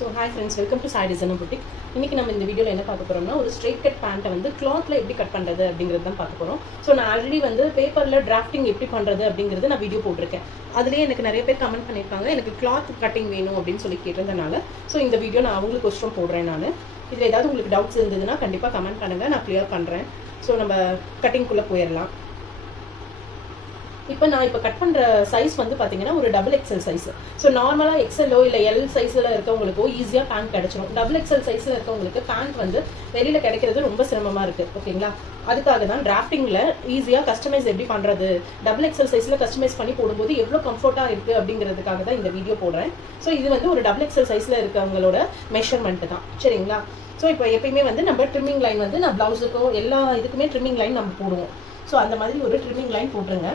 So hi friends, welcome to Sai Designer Boutique. இன்னைக்கு நம்ம இந்த வீடியோல என்ன பார்க்க போறோம்னா ஒரு ஸ்ட்ரைட் கட் பேண்ட் வந்து கிளாத்ல எப்படி கட் பண்றது அப்படிங்கறது தான் பார்க்க போறோம். சோ நான் ஆல்ரெடி வந்து பேப்பர்ல டிராஃப்டிங் எப்படி பண்றது அப்படிங்கறது நான் வீடியோ போட்டுருக்கேன். அதுலயே எனக்கு நிறைய பேர் கமெண்ட் பண்ணிருக்காங்க எனக்கு கிளாத் கட்டிங் வேணும் அப்படின்னு சொல்லி கேட்டதனால சோ இந்த வீடியோ நான் உங்களுக்கு கொஸ்டின் போடுறேன். நான் இதுல ஏதாவது உங்களுக்கு டவுட்ஸ் இருந்ததுன்னா கண்டிப்பா கமெண்ட் பண்ணுங்க, நான் கிளியர் பண்றேன். சோ நம்ம கட்டிங் குள்ள போயிரலாம். இப்போ நான் கட் பண்ற சைஸ் வந்து பாத்தீங்கன்னா ஒரு டபுள் எக்ஸ்எல் சைஸ். ஸோ நார்மலா எக்ஸ்எல்லோ இல்ல எல் சைஸ்ல இருக்கவங்களுக்கோ ஈஸியா பேண்ட் கிடைச்சிடும். டபுள் எக்ஸ்எல் சைஸ்ல இருக்கவங்களுக்கு பேண்ட் வந்து வெளியில கிடைக்கிறது ரொம்ப சிரமமா இருக்கு. ஓகேங்களா, அதுக்காக தான் டிராஃப்டிங்ல ஈஸியா கஸ்டமைஸ் எப்படி பண்றது, டபுள் எக்ஸ்எல் சைஸ்ல கஸ்டமைஸ் பண்ணி போடும்போது எவ்வளவு கம்ஃபர்ட்டா இருக்கு அப்படிங்கிறதுக்காக தான் இந்த வீடியோ போடுறேன். ஸோ இது வந்து ஒரு டபுள் எக்ஸ்எல் சைஸ்ல இருக்கவங்களோட மெஷர்மெண்ட் தான். சரிங்களா, ஸோ இப்போ எப்பயுமே வந்து நம்ம ட்ரிம்மிங் லைன் வந்து நான் பிளவுஸுக்கோ எல்லா இதுக்குமே ட்ரிம்மிங் லைன் நம்ம போடுவோம். ஸோ அந்த மாதிரி ஒரு ட்ரிம்மிங் லைன் போட்டுருங்க.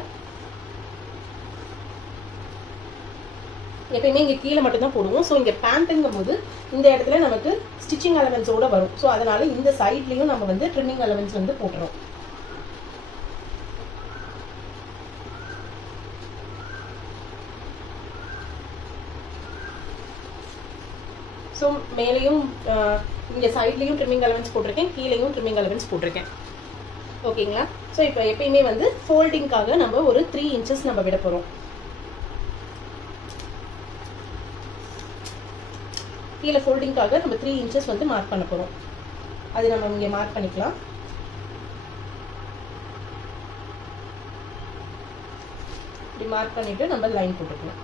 எப்பயுமே இங்க கீழே மட்டும் தான் போடுவோம். ஸோ இங்க பேண்ட்டுங்கும் போது இந்த இடத்துல நமக்கு ஸ்டிச்சிங் அலவன்ஸோட வரும். ஸோ அதனால இந்த சைட்லயும் நம்ம வந்து ட்ரிம்மிங் அலவன்ஸ் வந்து போட்டுறோம். ஸோ மேலேயும் இங்க சைட்லயும் ட்ரிம்மிங் அலவன்ஸ் போட்டிருக்கேன், கீழேயும் ட்ரிம்மிங் அலவன்ஸ் போட்டிருக்கேன். ஓகேங்களா, ஸோ இப்போ எப்பயுமே வந்து ஃபோல்டிங்காக நம்ம ஒரு 3 இன்ச்சஸ் நம்ம விட போறோம். கீழே ஃபோல்டிங்காக நம்ம 3 இன்ச்சஸ் வந்து மார்க் பண்ண போறோம். அது நம்ம இங்கே மார்க் பண்ணிக்கலாம். இப்படி மார்க் பண்ணிட்டு நம்ம லைன் போட்டுக்கலாம்.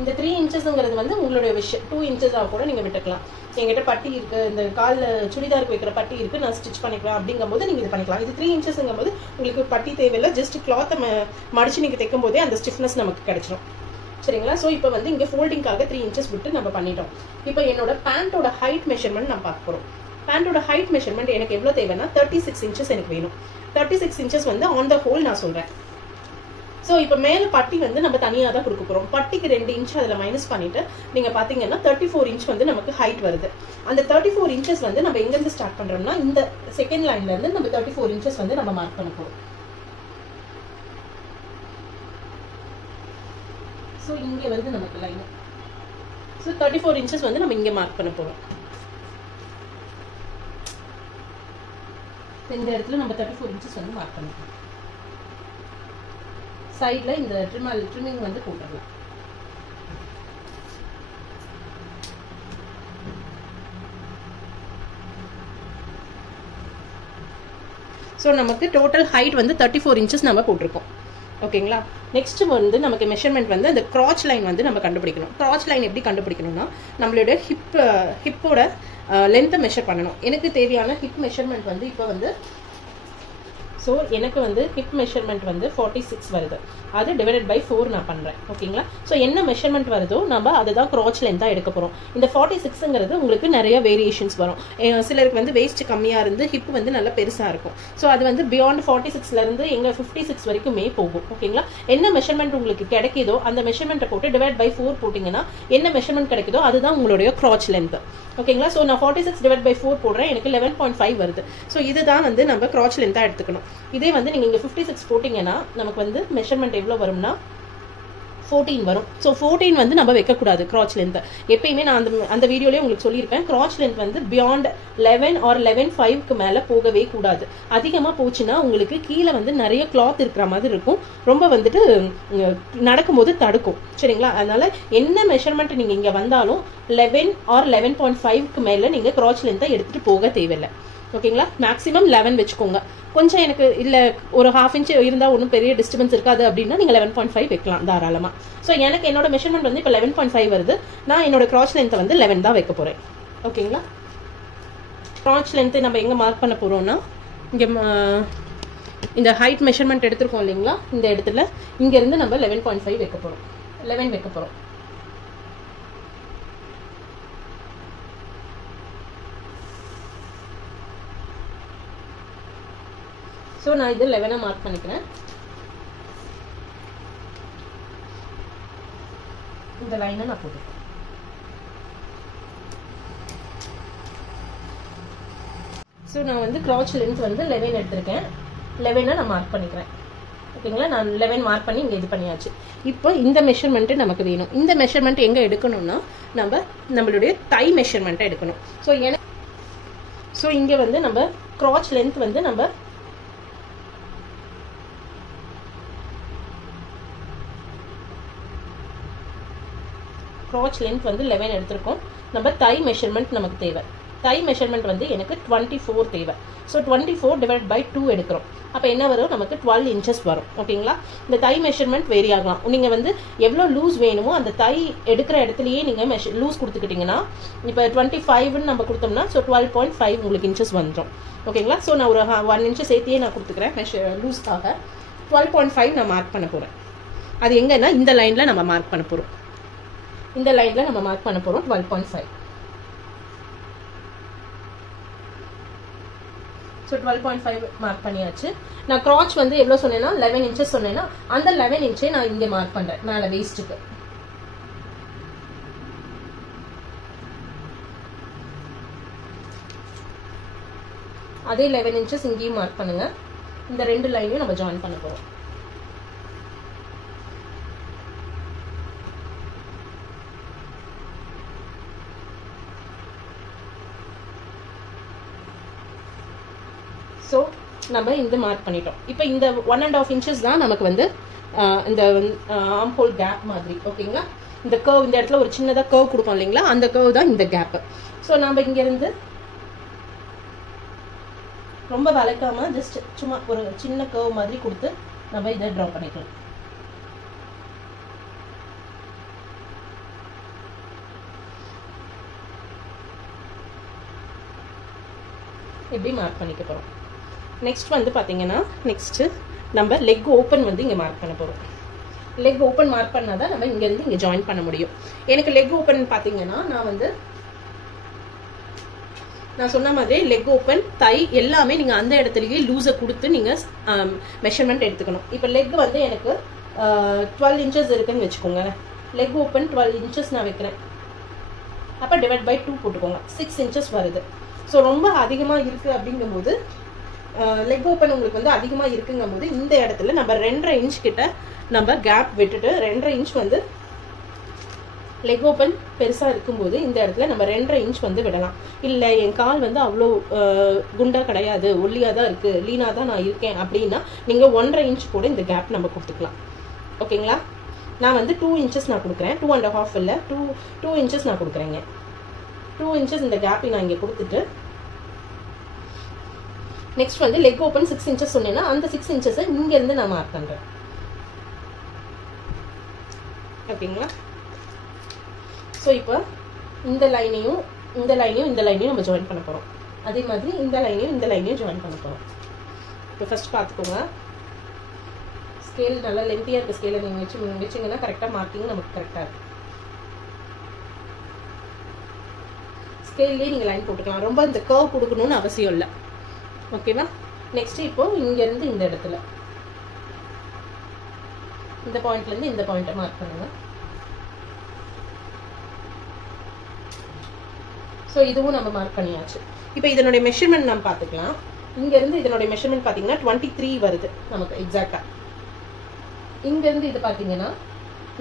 இந்த 3 இன்ச்சஸ்ங்கிறது வந்து உங்களுடைய விஷயம். 2 இன்ச்சஸாக கூட நீங்க விட்டுக்கலாம். எங்கிட்ட பட்டி இருக்கு, இந்த காலில் சுடிதாருக்கு வைக்கிற பட்டி இருக்கு, நான் ஸ்டிச் பண்ணிக்கலாம் அப்படிங்கும் போது நீங்க இது பண்ணிக்கலாம். இது 3 இன்ச்சஸ்ங்கும் போது உங்களுக்கு பட்டி தேவையில்லை, ஜஸ்ட் கிளாத்தை மடிச்சு நீங்க தைக்கும் போதே அந்த ஸ்டிஃப்னஸ் நமக்கு கிடைச்சிடும். சரிங்களா, ஸோ இப்போ வந்து இங்கே ஃபோல்டிங்காக 3 இன்ச்சஸ் விட்டு நம்ம பண்ணிட்டோம். இப்போ என்னோட பேண்டோட ஹைட் மெஷர்மெண்ட் நான் பார்க்க போறோம். பேண்டோட ஹைட் மெஷர்மெண்ட் எனக்கு எவ்வளோ தேவைன்னா 36 இன்ச்சஸ் எனக்கு வேணும். 36 இன்ச்சஸ் வந்து ஆன் த ஹோல் நான் சொல்றேன். ஸோ இப்போ மேலே பட்டி வந்து நம்ம தனியாக தான் கொடுக்க போறோம். பட்டிக்கு 2 இன்ச் அதில் மைனஸ் பண்ணிட்டு நீங்க பாத்தீங்கன்னா 34 இன்ச் வந்து நமக்கு ஹைட் வருது. அந்த 34 இன்ச்சஸ் வந்து நம்ம எங்கேருந்து ஸ்டார்ட் பண்றோம்னா இந்த செகண்ட் லைன்ல இருந்து நம்ம 34 இன்ச்சஸ் வந்து நம்ம மார்க் பண்ண போறோம். ஸோ இங்கே வந்து நமக்கு லைன். ஸோ 34 இன்ச்சஸ் வந்து நம்ம இங்கே மார்க் பண்ண போறோம். இந்த இடத்துல நம்ம 34 இன்ச்சஸ் வந்து மார்க் பண்ணிக்கலாம். சைட்ல இந்த ட்ரிம்மிங் வந்து போட்டுடலாம். ஸோ நமக்கு டோட்டல் ஹைட் வந்து 34 இன்ச்சஸ் நம்ம போட்டிருக்கோம். ஓகேங்களா, நெக்ஸ்ட் வந்து நமக்கு மெஷர்மெண்ட் வந்து அந்த கிராச் லைன் வந்து நம்ம கண்டுபிடிக்கணும். கிராச் லைன் எப்படி கண்டுபிடிக்கணும்னா நம்மளோட ஹிப்போட லென்த்தை மெஷர் பண்ணணும். எனக்கு தேவையான ஹிப் மெஷர்மெண்ட் வந்து இப்போ வந்து ஸோ எனக்கு வந்து ஹிப் மெஷர்மெண்ட் வந்து 46 வருது. அது டிவைடட் பை 4 நான் பண்றேன். ஓகேங்களா, ஸோ என்ன மெஷர்மெண்ட் வருதோ நம்ம அதை தான் கிராச் லென்த்தாக எடுக்க போறோம். இந்த 46ங்கிறது உங்களுக்கு நிறைய வேரியேஷன்ஸ் வரும். சிலருக்கு வந்து வேஸ்ட் கம்மியா இருந்து ஹிப் வந்து நல்லா பெருசா இருக்கும். ஸோ அது வந்து பியாண்ட் 46ல இருந்து எங்க 56 வரைக்குமே போகும். ஓகேங்களா, என்ன மெஷர்மெண்ட் உங்களுக்கு கிடைக்குதோ அந்த மெஷர்மெண்ட்டை போட்டு டிவைட் பை 4 போட்டீங்கன்னா என்ன மெஷர்மெண்ட் கிடைக்குதோ அதுதான் உங்களுடைய கிராச் லென்த். ஓகேங்களா, ஸோ நான் 46 டிவைட் பை 4 போடுறேன், எனக்கு 11.5 வருது. ஸோ இதுதான் வந்து நம்ம கிராச் லென்த்தாக எடுத்துக்கணும். இதே வந்து நீங்க இங்க 56 போட்டீங்கன்னா நமக்கு வந்து மெஷர்மெண்ட் எவ்வளவு வரும்னா 14 வரும். ஸோ 14 வந்து நம்ம வைக்கக்கூடாது கிராச் லென்த். எப்பயுமே நான் அந்த வீடியோலயே உங்களுக்கு சொல்லியிருப்பேன், கிராச் லென்த் வந்து பியாண்ட் 11 ஆர் 11.5க்கு மேல போகவே கூடாது. அதிகமா போச்சுன்னா உங்களுக்கு கீழே வந்து நிறைய கிளாத் இருக்கிற மாதிரி இருக்கும், ரொம்ப வந்துட்டு நடக்கும்போது தடுக்கும். சரிங்களா, அதனால என்ன மெஷர்மெண்ட் நீங்க இங்க வந்தாலும் 11 ஆர் 11.5க்கு மேல நீங்க கிராச் லென்த்தை எடுத்துட்டு போக தேவையில்லை. ஓகேங்களா, மேக்ஸிமம் 11 வச்சுக்கோங்க. கொஞ்சம் எனக்கு இல்ல ஒரு 1/2 இன்ச் இருந்தா ஒன்றும் பெரிய டிஸ்டர்பன்ஸ் இருக்காது அப்படின்னா நீங்க 11.5 வைக்கலாம் தாராளமா. ஸோ எனக்கு என்னோட மெஷர்மெண்ட் வந்து இப்போ 11.5 வருது. நான் என்னோட கிராச் லென்த்தை வந்து 11 தான் வைக்க போறேன். ஓகேங்களா, கிராச் லென்த் நம்ம எங்க மார்க் பண்ண போறோம்னா இங்க இந்த ஹைட் மெஷர்மெண்ட் எடுத்திருக்கோம் இல்லைங்களா, இந்த இடத்துல இங்க இருந்து நம்ம 11.5 வைக்க போறோம். 11 வைக்க போறோம். ஸோ நான் இது 11 மார்க் பண்ணிக்கிறேன். இந்த லைனை நான் போட்டுக்கிறேன். ஸோ நான் வந்து கிராச் லென்த் வந்து 11 எடுத்திருக்கேன். 11 நான் மார்க் பண்ணிக்கிறேன். ஓகேங்களா. நான் 11 மார்க் பண்ணி இங்கே இது பண்ணியாச்சு. இப்போ இந்த மெஷர்மெண்ட்டு நமக்கு வேணும். இந்த மெஷர்மெண்ட் எங்கே எடுக்கணும்னா நம்மளுடைய தை மெஷர்மெண்ட்டை எடுக்கணும். ஸோ இங்கே வந்து நம்ம கிராச் லென்த் வந்து நம்ம கிராச் லென்த் வந்து 11 எடுத்திருக்கோம். நம்ம தை மெஷர்மெண்ட் நமக்கு தேவை. தை மெஷர்மெண்ட் வந்து எனக்கு 24 தேவை. ஸோ 24 டிவைட் பை 2 எடுக்கிறோம். அப்போ என்ன வரும், நமக்கு 12 இன்ச்சஸ் வரும். ஓகேங்களா. இந்த தை மெஷர்மெண்ட் வேரி ஆகலாம். நீங்கள் வந்து எவ்வளோ லூஸ் வேணுமோ அந்த தை எடுக்கிற இடத்துலையே நீங்கள் லூஸ் கொடுத்துக்கிட்டிங்கன்னா, இப்போ 25ன்னு நம்ம கொடுத்தோம்னா ஸோ 12.5 உங்களுக்கு இன்ச்சஸ் வந்துடும். ஓகேங்களா. ஸோ நான் ஒரு 1 இன்ச்சு சேர்த்தியே நான் கொடுத்துக்கிறேன் லூஸ்க்காக. 12.5 நான் மார்க் பண்ண போகிறேன். அது எங்கன்னா இந்த லைனில் நம்ம மார்க் பண்ண போகிறோம். இந்த லைனில் நம்ம மார்க் பண்ண போகிறோம் 12.5. ஸோ 12.5 மார்க் பண்ணியாச்சு. நான் கிராச் வந்து எவ்வளோ சொன்னேன்னா 11 இன்ச்சஸ் சொன்னேன்னா அந்த 11 இன்ச்சே நான் இங்கே மார்க் பண்ணுறேன் மேலே வேஸ்ட்டுக்கு. அதே 11 இன்ச்சஸ் இங்கேயும் மார்க் பண்ணுங்க. இந்த 2 லைனையும் நம்ம ஜாயின் பண்ண போகிறோம். ஸோ நம்ம இந்த மார்க் பண்ணிட்டோம். இப்போ இந்த 1.5 இன்ச்சஸ் தான் நமக்கு வந்து இந்த ஆர்ம் ஹோல் கேப் மாதிரி. ஓகேங்களா. இந்த கர்வ் இந்த இடத்துல ஒரு சின்னதாக கர்வ் கொடுப்போம் இல்லைங்களா, அந்த கர்வ் தான் இந்த கேப்பு. ஸோ நம்ம இங்கேருந்து ரொம்ப வளைக்காம ஜஸ்ட் சும்மா ஒரு சின்ன கர்வ் மாதிரி கொடுத்து நம்ம இதை ட்ரா பண்ணிக்கலாம். எப்படி மார்க் பண்ணிக்க போகிறோம். நெக்ஸ்ட் வந்து பார்த்தீங்கன்னா நெக்ஸ்ட்டு நம்ம லெக் ஓப்பன் வந்து இங்கே மார்க் பண்ண போகிறோம். லெக் ஓப்பன் மார்க் பண்ணால் தான் நம்ம இங்கேருந்து இங்கே ஜாயின் பண்ண முடியும். எனக்கு லெக் ஓப்பன் பார்த்தீங்கன்னா நான் சொன்ன மாதிரி லெக் ஓப்பன் தை எல்லாமே நீங்கள் அந்த இடத்துலயே லூஸை கொடுத்து நீங்கள் மெஷர்மெண்ட் எடுத்துக்கணும். இப்போ லெக் வந்து எனக்கு 12 இன்ச்சஸ் இருக்குன்னு வச்சுக்கோங்க. லெக் ஓப்பன் 12 இன்ச்சஸ் நான் வைக்கிறேன். அப்போ டிவைட் பை 2 போட்டுக்கோங்க. 6 இன்ச்சஸ் வருது. ஸோ ரொம்ப அதிகமாக இருக்குது அப்படிங்கும்போது லெக் ஓப்பன் உங்களுக்கு வந்து அதிகமாக இருக்குங்கும் போது இந்த இடத்துல நம்ம 2.5 இன்ச் கிட்ட நம்ம கேப் விட்டுட்டு 2.5 இன்ச் வந்து லெக் ஓப்பன் பெருசாக இருக்கும்போது இந்த இடத்துல நம்ம 2.5 இன்ச் வந்து விடலாம். இல்லை என் கால் வந்து அவ்வளோ குண்டா கிடையாது, ஒல்லியாக தான் இருக்குது, லீனாக தான் நான் இருக்கேன் அப்படின்னா நீங்கள் 1.5 இன்ச் கூட இந்த கேப் நம்ம கொடுத்துக்கலாம். ஓகேங்களா. நான் வந்து 2 இன்ச்சஸ் நான் கொடுக்குறேன். 2.5 இல்லை 2 இன்ச்சஸ் நான் கொடுக்குறேங்க. 2 இன்ச்சஸ் இந்த கேப்பை நான் இங்கே கொடுத்துட்டு நெக்ஸ்ட் வந்து லெக் ஓப்பன் 6 இன்ச்சஸ் சொன்னேன்னா அந்த 6 இன்ச்சஸை இங்கேருந்து நான் மார்க் பண்ணுறேன். ஓகேங்களா. ஸோ இப்போ இந்த லைனையும் நம்ம ஜாயின் பண்ண போகிறோம். அதே மாதிரி இந்த லைனையும் ஜாயின் பண்ண போகிறோம். இப்போ ஃபர்ஸ்ட் பார்த்துக்கோங்க. ஸ்கேல் நல்லா லென்த்தியாக இருக்க ஸ்கேலை நீங்கள் வச்சிங்கன்னா கரெக்டாக மார்க்கிங் நமக்கு கரெக்டாக இருக்கும். ஸ்கேல்லேயே நீங்கள் லைன் போட்டுக்கலாம். ரொம்ப இந்த கர்வ் கொடுக்கணும்னு அவசியம் இல்லை. ஓகேவா. நெக்ஸ்ட் இப்போ இங்கேருந்து இந்த இடத்துல இந்த பாயிண்ட்லேருந்து இந்த பாயிண்ட்டை மார்க் பண்ணுங்க. ஸோ இதுவும் நம்ம மார்க் பண்ணியாச்சு. இப்போ இதனுடைய மெஷர்மெண்ட் நம்ம பார்த்துக்கலாம். இங்கேருந்து இதனுடைய மெஷர்மெண்ட் பார்த்தீங்கன்னா 23 வருது நமக்கு எக்ஸாக்டாக. இங்கேருந்து இது பார்த்தீங்கன்னா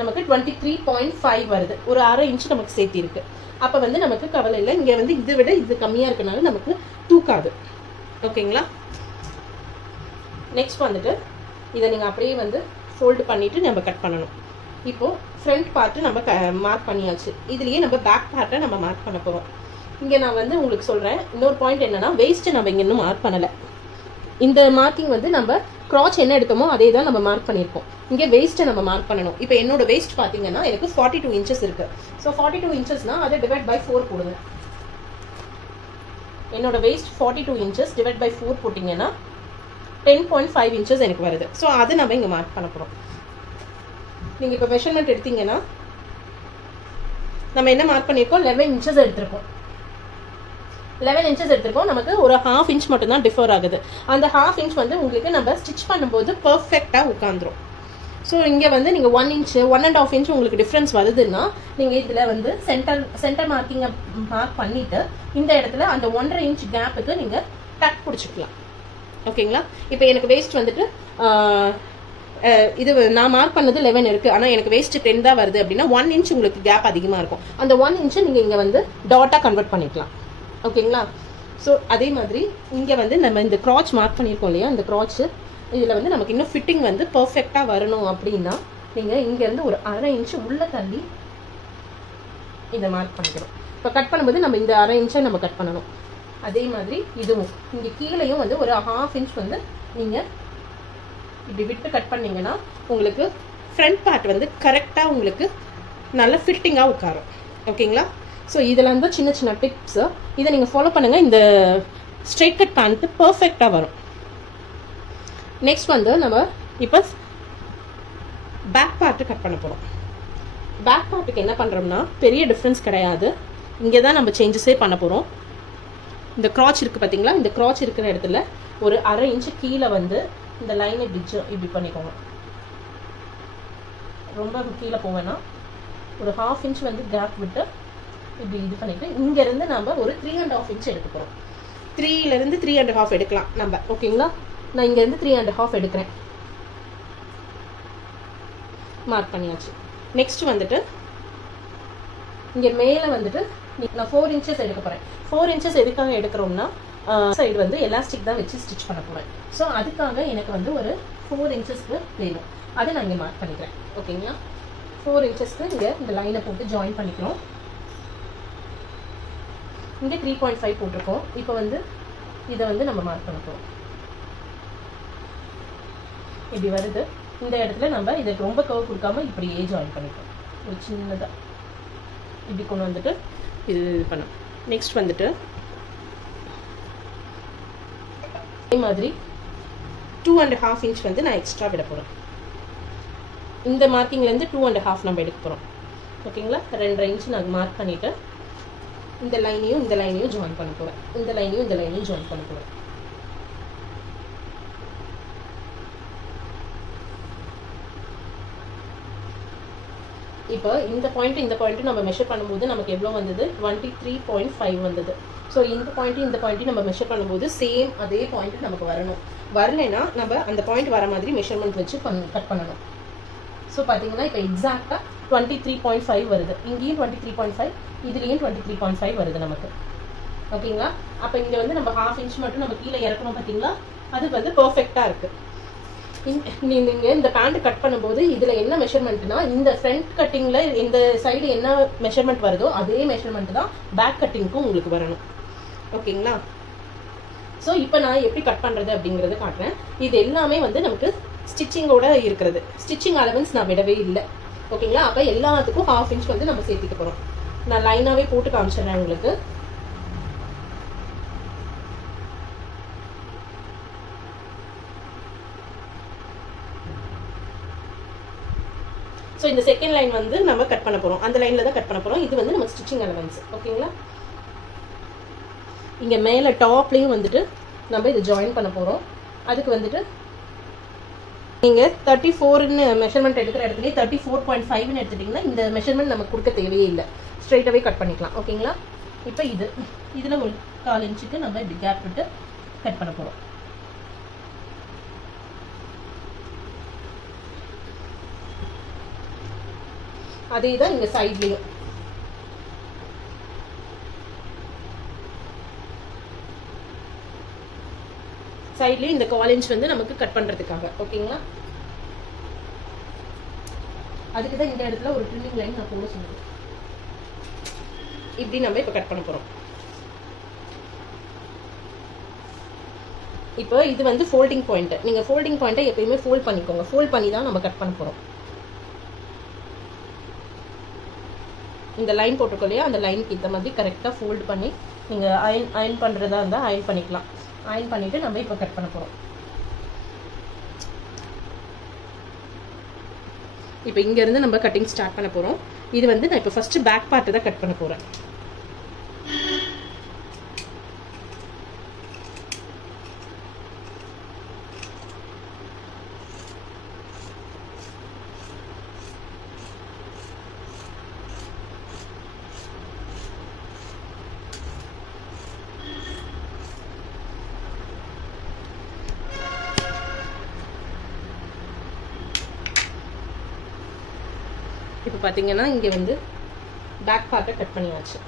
நமக்கு 23.5 வருது. ஒரு 1/2 இன்ச் நமக்கு சேர்த்தி இருக்கு. அப்போ வந்து நமக்கு கவலை இல்லை. இங்கே வந்து இதை விட இது கம்மியாக இருக்கனால நமக்கு தூக்காது. ஓகேங்களா. நெக்ஸ்ட் வந்துட்டு இதை நீங்கள் அப்படியே வந்து ஃபோல்டு பண்ணிவிட்டு நம்ம கட் பண்ணணும். இப்போது ஃப்ரண்ட் பார்ட்டு நம்ம மார்க் பண்ணியாச்சு. இதுலேயே நம்ம பேக் பார்ட்டை நம்ம மார்க் பண்ண போகிறோம். இங்கே நான் வந்து உங்களுக்கு சொல்கிறேன் இன்னொரு பாயிண்ட் என்னென்னா, வேஸ்ட்டு நம்ம இங்கே இன்னும் மார்க் பண்ணலை. இந்த மார்க்கிங் வந்து நம்ம கிராச் என்ன எடுத்தோமோ அதே தான் நம்ம மார்க் பண்ணியிருக்கோம். இங்கே வேஸ்ட்டை நம்ம மார்க் பண்ணணும். இப்போ என்னோட வேஸ்ட் பார்த்தீங்கன்னா எனக்கு 42 இன்ச்சஸ் இருக்குது. ஸோ 42 இன்ச்சஸ்னால் அதை டிவைட் பை 4 போடுங்க. என்னோட வேஸ்ட் 42 இன்ச்சஸ் டிவைட் பை 4 போட்டிங்கன்னா 10.5 இன்ச்சஸ் எனக்கு வருது. ஸோ அதை நம்ம இங்கே மார்க் பண்ண போகிறோம். நீங்கள் இப்போ மெஷர்மெண்ட் எடுத்தீங்கன்னா நம்ம என்ன மார்க் பண்ணியிருக்கோம், 11 இன்ச்சஸ் எடுத்திருக்கோம். 11 இன்ச்சஸ் எடுத்திருக்கோம். நமக்கு ஒரு 1/2 இன்ச் மட்டும் தான் டிஃபர் ஆகுது. அந்த 1/2 இன்ச் வந்து உங்களுக்கு நம்ம ஸ்டிச் பண்ணும்போது பர்ஃபெக்டாக உட்காந்துரும். ஸோ இங்கே வந்து நீங்கள் 1 இன்ச் 1.5 இன்ச் உங்களுக்கு டிஃப்ரென்ஸ் வருதுன்னா நீங்கள் இதில் வந்து சென்டர் மார்க்கிங்கை மார்க் பண்ணிவிட்டு இந்த இடத்துல அந்த 1.5 இன்ச் கேப்புக்கு நீங்கள் டக் பிடிச்சிக்கலாம். ஓகேங்களா. இப்போ எனக்கு வேஸ்ட் வந்துட்டு இது நான் மார்க் பண்ணது 11 இருக்கு, ஆனா எனக்கு வேஸ்ட் 10 தான் வருது அப்படின்னா 1 இன்ச் உங்களுக்கு கேப் அதிகமா இருக்கும். அந்த 1 இன்ச்சை நீங்க இங்க வந்து டாட்டா கன்வெர்ட் பண்ணிக்கலாம். ஓகேங்களா? ஸோ அதே மாதிரி இங்க வந்து நம்ம இந்த கிராச் மார்க் பண்ணியிருக்கோம் இல்லையா, இந்த கிராச் இதுல வந்து நமக்கு இன்னும் ஃபிட்டிங் வந்து பெர்ஃபெக்டா வரணும் அப்படின்னா நீங்க இங்க இருந்து ஒரு 1/2 இன்ச் உள்ள தள்ளி இதை மார்க் பண்ணிக்கிறோம். இப்போ கட் பண்ணும்போது நம்ம இந்த 1/2 இன்ச்சை நம்ம கட் பண்ணணும். அதே மாதிரி இதுவும் இங்க கீழேயும் வந்து ஒரு 1/2 இன்ச் வந்து நீங்க இப்படி விட்டு கட் பண்ணீங்கன்னா உங்களுக்கு ஃப்ரண்ட் பார்ட் வந்து கரெக்டா உங்களுக்கு நல்ல ஃபிட்டிங்கா உட்காரும். ஓகேங்களா? ஸோ இதெல்லாம் தான் சின்ன சின்ன டிப்ஸ். இதை நீங்க ஃபாலோ பண்ணுங்க, இந்த ஸ்ட்ரெயிட் கட் பேண்ட் பெர்ஃபெக்டா வரும். நெக்ஸ்ட் வந்து நம்ம இப்போ பேக் பார்ட் கட் பண்ண போறோம். பேக் பார்ட்டுக்கு என்ன பண்றோம்னா பெரிய டிஃபரன்ஸ் கிடையாது. இங்கே தான் நம்ம சேஞ்சஸே பண்ண போறோம். இந்த கிராச் இருக்கு பாத்தீங்களா, இந்த கிராச் இருக்கிற இடத்துல ஒரு 1/2 இன்ச் கீழே வந்து இந்த லைனை இப்படி பண்ணிக்கோங்க. ரொம்ப கீழே போவேன்னா ஒரு 1/2 இன்ச் வந்து கேப் விட்டு இப்படி இது பண்ணிட்டு இங்க இருந்து நம்ம ஒரு 3.5 இன்ச் எடுக்க போறோம். 3ல இருந்து 3.5 எடுக்கலாம் நம்ம. ஓகேங்களா? நான் இங்க இருந்து 3.5 எடுக்கிறேன். மார்க் பண்ணியாச்சு. நெக்ஸ்ட் வந்துட்டு இங்க மேல வந்துட்டு நான் 4 இன்ச்சஸ் எடுக்க போறேன். 4 இன்ச்சஸ் எதுக்காக எடுக்கிறோம்னா சைடு வந்து எலாஸ்டிக் தான் வச்சு ஸ்டிச் பண்ண போறேன். ஸோ அதுக்காக எனக்கு வந்து ஒரு 4 இன்ச்சஸ்க்கு வேணும். அதை நான் இங்கே மார்க் பண்ணிக்கிறேன். ஓகேங்களா? 4 இன்ச்சஸ்க்கு இங்கே இந்த லைனை போட்டு ஜாயின் பண்ணிக்கிறோம். இங்கே 3.5 போட்டிருக்கோம். இப்போ வந்து இதை வந்து நம்ம மார்க் பண்ண போறோம். இப்படி வருது. இந்த இடத்துல நம்ம இதுக்கு ரொம்ப கர்வ் கொடுக்காம இப்படியே ஜாயின் பண்ணிக்கிறோம். ஒரு சின்னதாக இப்படி கொண்டு வந்துட்டு இது பண்ணோம். நெக்ஸ்ட் வந்துட்டு அதே மாதிரி 2.5 இன்ச் வந்து நான் எக்ஸ்ட்ரா விட போறேன். இந்த மார்க்கிங்ல இருந்து 2.5 நம்ம எடுக்க போறோம். ஓகேங்களா? 2.5 இன்ச் நான் மார்க் பண்ணிட்டு இந்த லைனையும் ஜாயின் பண்ண போறேன். இந்த லைனையும் ஜாயின் பண்ண போறேன். இப்போ இந்த பாயிண்ட் நம்ம மெஷர் பண்ணும்போது நமக்கு எவ்வளோ வந்தது? 23.5 வந்தது. ஸோ இந்த பாயிண்ட் நம்ம மெஷர் பண்ணும்போது சேம் அதே பாயிண்ட் நமக்கு வரணும். வரலைன்னா நம்ம அந்த பாயிண்ட் வர மாதிரி மெஷர்மெண்ட் வச்சு கட் பண்ணணும். ஸோ பார்த்தீங்கன்னா இப்போ எக்ஸாக்டாக 23.5 வருது. இங்கேயும் 23.5, இதுலேயும் 23.5 வருது நமக்கு. ஓகேங்களா? அப்போ இங்கே வந்து நம்ம 1/2 இன்ச் மட்டும் நம்ம கீழே இறக்கணும். பார்த்தீங்களா? அது வந்து பர்ஃபெக்டாக இருக்கு. நீங்க இந்த பேண்ட் கட் பண்ணும்போது இதுல என்ன மெஷர்மெண்ட்னா இந்த ஃப்ரண்ட் கட்டிங்ல இந்த சைடு என்ன மெஷர்மெண்ட் வருதோ அதே மெஷர்மெண்ட் தான் பேக் கட்டிங்க்கும் உங்களுக்கு வரணும். ஓகேங்களா? ஸோ இப்போ நான் எப்படி கட் பண்றது அப்படிங்கறத காட்டுறேன். இது எல்லாமே வந்து நமக்கு ஸ்டிச்சிங்கோட இருக்கிறது. ஸ்டிச்சிங் அலவன்ஸ் நான் விடவே இல்லை. ஓகேங்களா? அப்ப எல்லாத்துக்கும் 1/2 இன்ச் வந்து நம்ம சேர்த்துக்க போறோம். நான் லைனாவே போட்டு காமிச்சிடுறேன் உங்களுக்கு. ஸோ இந்த செகண்ட் லைன் வந்து நம்ம கட் பண்ண போறோம். அந்த லைன்ல தான் கட் பண்ண போறோம். இது வந்து நம்ம ஸ்டிச்சிங் அலவன்ஸ். ஓகேங்களா? இங்க மேல டாப்லயும் வந்துட்டு நம்ம இதை ஜாயின் பண்ண போறோம். அதுக்கு வந்துட்டு நீங்க 34ன்னு மெஷர்மெண்ட் எடுக்கிற இடத்துல 34.5ன்னு எடுத்துட்டீங்கன்னா இந்த மெஷர்மெண்ட் நமக்கு கொடுக்க தேவையே இல்லை. ஸ்ட்ரைட்டாவே கட் பண்ணிக்கலாம். ஓகேங்களா? இப்போ இதுல ஒரு 1/4 இன்ச்சுக்கு நம்ம இப்படி கேப் விட்டு கட் பண்ண போறோம். அதே தான் இங்க சைட்லயும். சைட்லயும் இந்த 1/4 இன்ச் வந்து நமக்கு கட் பண்றதுக்காக. ஓகேங்களா? அதுக்கு தான் இந்த இடத்துல ஒரு ட்ரில்லிங் லைன் நான் போட சொன்னேன். இப்படி நம்ம இப்ப கட் பண்ண போறோம். இப்போ இது வந்து ஃபோல்டிங் பாயிண்ட். நீங்க ஃபோல்டிங் பாயிண்ட்டை எப்பயுமே ஃபோல்ட் பண்ணிக்கோங்க. ஃபோல்ட் பண்ணி தான் நம்ம கட் பண்ண போறோம். இந்த லைன் போட்டுக்கோ இல்லையா, அந்த லைனுக்கு இந்த மாதிரி கரெக்டாக ஃபோல்ட் பண்ணி நீங்கள் அயன் பண்ணுறதா இருந்தால் அயன் பண்ணிக்கலாம். அயன் பண்ணிவிட்டு நம்ம இப்போ கட் பண்ண போகிறோம். இப்போ இங்கேருந்து நம்ம கட்டிங் ஸ்டார்ட் பண்ண போகிறோம். இது வந்து நான் இப்போ ஃபஸ்ட்டு பேக் பார்ட்டு தான் கட் பண்ண போகிறேன். இப்போ பார்த்தீங்கன்னா இங்கே வந்து பேக் பார்ட்டை கட் பண்ணியாச்சு.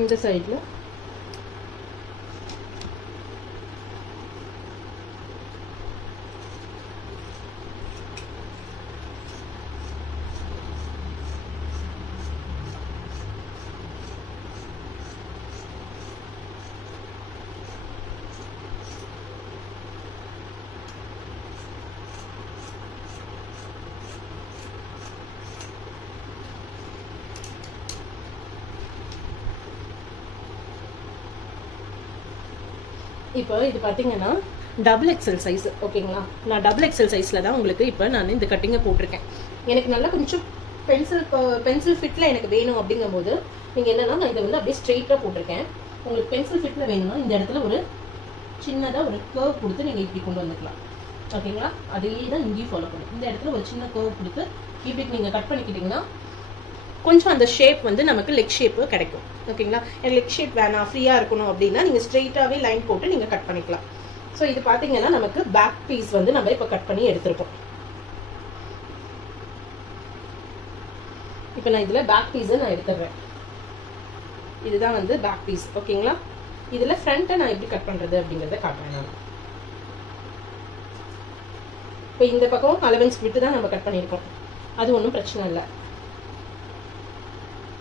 இந்த சைடில் இப்போ இது பார்த்தீங்கன்னா டபுள் எக்ஸல் சைஸ். ஓகேங்களா, நான் டபுள் எக்ஸல் சைஸில் தான் உங்களுக்கு இப்போ நான் இந்த கட்டிங்கை போட்டிருக்கேன். எனக்கு நல்லா கொஞ்சம் பென்சில் ஃபிட்டில் எனக்கு வேணும் அப்படிங்கும்போது நீங்கள் என்னென்னா நான் இதை வந்து அப்படியே ஸ்ட்ரெயிட்டாக போட்டிருக்கேன். உங்களுக்கு பென்சில் ஃபிட்டில் வேணும்னா இந்த இடத்துல ஒரு சின்னதாக ஒரு கர்வ் கொடுத்து நீங்கள் இப்படி கொண்டு வந்துக்கலாம். ஓகேங்களா, அதே தான் இங்கேயும் ஃபாலோ பண்ணும். இந்த இடத்துல ஒரு சின்ன கர்வ் கொடுத்து இப்படி நீங்கள் கட் பண்ணிக்கிட்டிங்கன்னா கொஞ்சம் அந்த ஷேப் வந்து நமக்கு லெக் ஷேப்பு கிடைக்கும். ஓகேங்களா, எனக்கு லெக் ஷேப் வேணாம், ஃப்ரீயாக இருக்கணும் அப்படின்னா நீங்கள் ஸ்ட்ரெயிட்டாகவே லைன் போட்டு நீங்கள் கட் பண்ணிக்கலாம். ஸோ இது பார்த்தீங்கன்னா நமக்கு பேக் பீஸ் வந்து நம்ம இப்போ கட் பண்ணி எடுத்திருக்கோம். இப்போ நான் இதில் பேக் பீஸை நான் எடுத்துடுறேன். இதுதான் வந்து பேக் பீஸ். ஓகேங்களா, இதில் ஃப்ரண்ட்டை நான் எப்படி கட் பண்ணுறது அப்படிங்கிறத காட்டுறேன் நான். இப்போ இந்த பக்கம் அலவன்ஸ் விட்டு தான் நம்ம கட் பண்ணியிருக்கோம், அது ஒன்றும் பிரச்சனை இல்லை.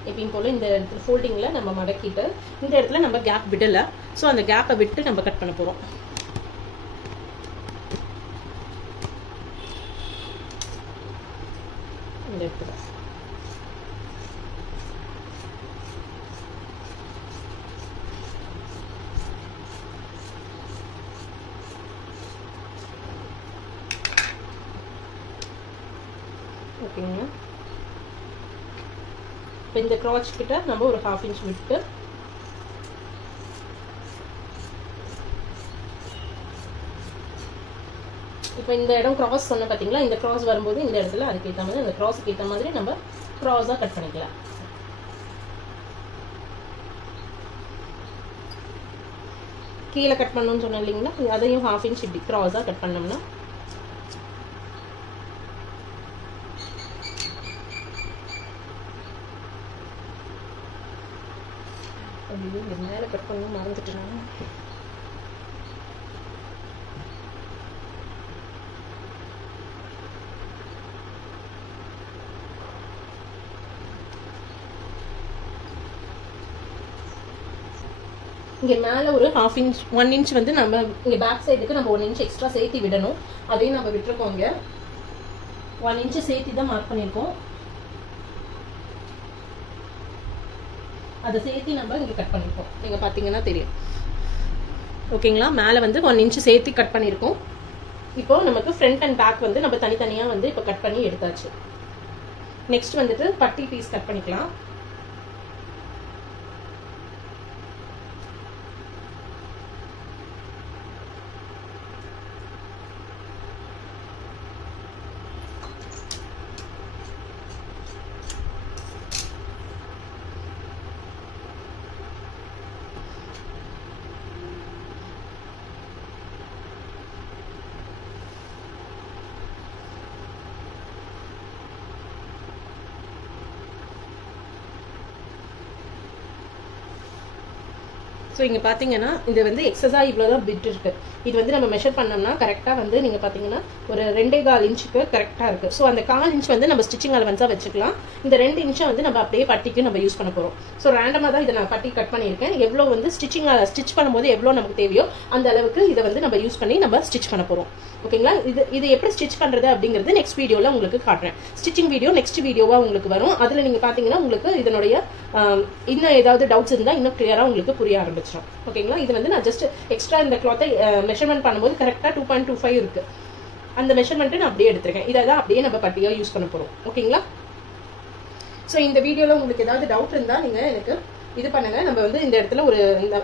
எப்பயும் போல் இந்த இடத்துல ஃபோல்டிங்கில் நம்ம மடக்கிட்டு இந்த இடத்துல நம்ம கேப் விடலை. ஸோ அந்த கேப்பை விட்டு நம்ம கட் பண்ண போகிறோம். இந்த இடத்துல ஓகேங்களா. இப்போ இந்த க்ராச் கிட்ட நம்ம ஒரு 1/2 இன்ச் விட்டு இப்போ இந்த இடம் கிராஸ் சொன்ன பார்த்தீங்களா, இந்த கிராஸ் வரும்போது இந்த இடத்துல அதுக்கேற்ற மாதிரி அந்த கிராஸுக்கு ஏற்ற மாதிரி நம்ம கிராஸாக கட் பண்ணிக்கலாம். கீழே கட் பண்ணணும்னு சொன்னேன் இல்லைங்களா, அதையும் 1/2 இன்ச் இப்படி கிராஸாக கட் பண்ணோம்னா மேலே கட் பண்ணணும் மறந்துட்டேன். இங்கே மேலே ஒரு 1/2 இன்ச் 1 இன்ச் வந்து நம்ம இங்கே பேக் சைடுக்கு நம்ம 1 இன்ச் எக்ஸ்ட்ரா சேர்த்து விடணும். அதையும் நம்ம விட்டுருக்கோம். இங்கே 1 இன்ச்சு சேர்த்து தான் மார்க் பண்ணியிருக்கோம். அதை சேர்த்து நம்ம இங்கே கட் பண்ணியிருக்கோம். நீங்கள் பார்த்தீங்கன்னா தெரியும். ஓகேங்களா, மேலே வந்து 1 இன்ச்சு சேர்த்து கட் பண்ணியிருக்கோம். இப்போ நமக்கு ஃப்ரண்ட் அண்ட் பேக் வந்து நம்ம தனித்தனியாக வந்து இப்போ கட் பண்ணி எடுத்தாச்சு. நெக்ஸ்ட் வந்துட்டு பட்டி பீஸ் கட் பண்ணிக்கலாம். ஸோ இங்கே பார்த்தீங்கன்னா இது வந்து எக்ஸஸாக இவ்வளோ தான் பிட் இருக்குது. இது வந்து நம்ம மெஷர் பண்ணோம்னா கரெக்டாக வந்து நீங்கள் பார்த்தீங்கன்னா ஒரு 2.25 இன்ச்சுக்கு கரெக்டாக இருக்குது. ஸோ அந்த 1/4 இன்ச் வந்து நம்ம ஸ்டிச்சிங் அலவன்ஸாக வச்சுக்கலாம். இந்த 2 இன்ச்சை வந்து நம்ம அப்படியே பட்டிக்கு நம்ம யூஸ் பண்ண போகிறோம். ஸோ ரேண்டமாக தான் இதை நான் பட்டி கட் பண்ணியிருக்கேன். எவ்வளோ வந்து ஸ்டிச் பண்ணும்போது எவ்வளோ நமக்கு தேவையோ அந்த அளவுக்கு இதை வந்து நம்ம யூஸ் பண்ணி நம்ம ஸ்டிச் பண்ண போகிறோம். ஓகேங்களா, இது எப்படி ஸ்டிச் பண்ணுறது அப்படிங்கிறது நெக்ஸ்ட் வீடியோவில் உங்களுக்கு காட்டுறேன். ஸ்டிச்சிங் வீடியோ நெக்ஸ்ட் வீடியோவாக உங்களுக்கு வரும். அதில் நீங்கள் பார்த்தீங்கன்னா உங்களுக்கு இதனுடைய இன்னும் ஏதாவது டவுட்ஸ் இருந்தால் இன்னும் கிளியராக உங்களுக்கு புரிய ஆரம்பிச்சிடும். ஓகேங்களா, இது வந்து நான் ஜஸ்ட் எக்ஸ்ட்ரா இந்த கிளாத்தை மெஷர்மெண்ட் பண்ணும்போது கரெக்டாக 2.25 இருக்குது. அந்த மெஷர்மெண்ட்டை நான் அப்படியே எடுத்துருக்கேன். இதை தான் அப்படியே நம்ம பட்டியாக யூஸ் பண்ண போகிறோம். ஓகேங்களா, ஸோ இந்த வீடியோவில் உங்களுக்கு ஏதாவது டவுட் இருந்தால் நீங்கள் எனக்கு இது பண்ணுங்க. நம்ம வந்து இந்த இடத்துல ஒரு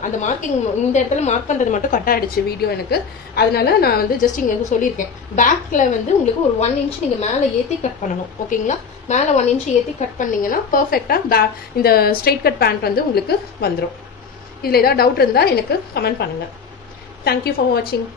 அந்த மார்க்கிங் இந்த இடத்துல மார்க் பண்ணுறது மட்டும் கட் ஆகிடுச்சு வீடியோ எனக்கு. அதனால நான் வந்து ஜஸ்ட் இங்கே சொல்லியிருக்கேன். பேக்கில் வந்து உங்களுக்கு ஒரு 1 இன்ச் நீங்கள் மேலே ஏற்றி கட் பண்ணணும். ஓகேங்களா? மேலே 1 இன்ச் ஏற்றி கட் பண்ணிங்கன்னா பர்ஃபெக்டாக இந்த ஸ்ட்ரெயிட் கட் பேண்ட் வந்து உங்களுக்கு வந்துடும். இதில் ஏதாவது டவுட் இருந்தால் எனக்கு கமெண்ட் பண்ணுங்கள். தேங்க்யூ ஃபார் வாட்சிங்.